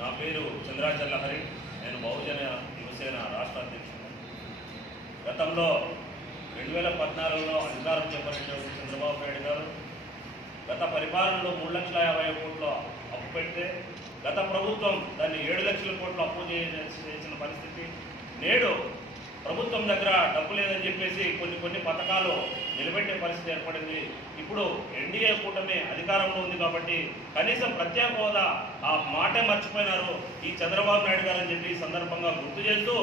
నా పేరు చంద్రాచర్ల హరి. నేను బహుజన యువసేన రాష్ట్ర అధ్యక్షుడు. గతంలో రెండు వేల పద్నాలుగులో అధికారం చేపట్టినటువంటి చంద్రబాబు నాయుడు గారు గత పరిపాలనలో మూడు లక్షల యాభై కోట్ల అప్పు పెడితే గత ప్రభుత్వం దాన్ని ఏడు లక్షల కోట్లు అప్పు చేసిన పరిస్థితి నేడు ప్రభుత్వం దగ్గర డబ్బు లేదని చెప్పేసి కొన్ని కొన్ని పథకాలు నిలబెట్టే పరిస్థితి ఏర్పడింది. ఇప్పుడు ఎన్డీఏ కూటమి అధికారంలో ఉంది కాబట్టి కనీసం ప్రత్యేక హోదా ఆ మాటే మర్చిపోయినారు ఈ చంద్రబాబు నాయుడు గారు అని చెప్పి ఈ సందర్భంగా గుర్తు చేస్తూ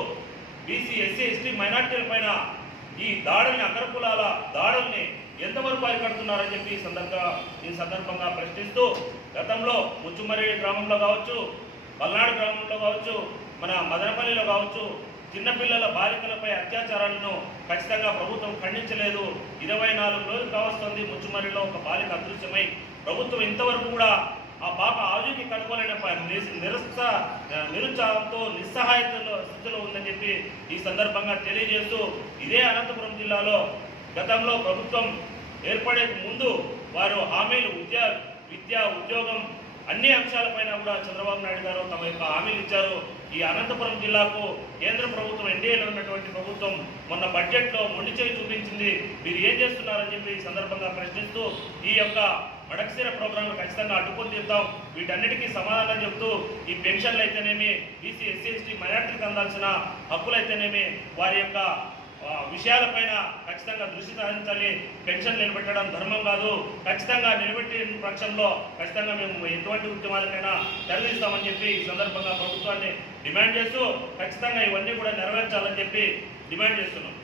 బీసీ ఎస్సీ ఎస్టీ మైనార్టీల పైన ఈ దాడుల్ని అగ్రకులాల దాడుల్ని ఎంతవరకు అరికడుతున్నారని చెప్పి ఈ సందర్భంగా ఈ సందర్భంగా ప్రశ్నిస్తూ గతంలో ముచ్చుమరి గ్రామంలో కావచ్చు పల్నాడు గ్రామంలో కావచ్చు మన మదనపల్లిలో కావచ్చు చిన్నపిల్లల బాలికలపై అత్యాచారాలను ఖచ్చితంగా ప్రభుత్వం ఖండించలేదు. ఇరవై నాలుగు రోజులు కావస్తుంది ముచ్చుమరిలో ఒక బాలిక అదృశ్యమై. ప్రభుత్వం ఇంతవరకు కూడా ఆ పాప ఆజుకి కనుగొనలేని నిరస్త నిరుత్సాహంతో నిస్సహాయతలో స్థితిలో ఉందని చెప్పి ఈ సందర్భంగా తెలియజేస్తూ ఇదే అనంతపురం జిల్లాలో గతంలో ప్రభుత్వం ఏర్పడే ముందు వారు హామీలు విద్య విద్య ఉద్యోగం అన్ని అంశాలపైన కూడా చంద్రబాబు నాయుడు గారు తమ యొక్క హామీలు ఇచ్చారు. ఈ అనంతపురం జిల్లాకు కేంద్ర ప్రభుత్వం ఎన్డీఏలో ఉన్నటువంటి ప్రభుత్వం మొన్న బడ్జెట్లో మొండి చేయి చూపించింది. మీరు ఏం చేస్తున్నారని చెప్పి ఈ సందర్భంగా ప్రశ్నిస్తూ ఈ యొక్క మడకశీర ప్రోగ్రాంలు ఖచ్చితంగా అడ్డుకొని తీద్దాం. వీటన్నిటికీ సమాధానం చెప్తూ ఈ పెన్షన్లు అయితేనేమి బీసీ ఎస్సీ ఎస్టీ మైనార్టీలకు అందాల్సిన హక్కులైతేనేమి వారి యొక్క విషయాలపైన ఖచ్చితంగా దృష్టి సారించాలి. పెన్షన్ నిలబెట్టడం ధర్మం కాదు. ఖచ్చితంగా నిలబెట్టిన పక్షంలో ఖచ్చితంగా మేము ఎటువంటి ఉద్యమాలకైనా తెరదీస్తామని చెప్పి ఈ సందర్భంగా ప్రభుత్వాన్ని డిమాండ్ చేస్తూ ఖచ్చితంగా ఇవన్నీ కూడా నెరవేర్చాలని చెప్పి డిమాండ్ చేస్తున్నాం.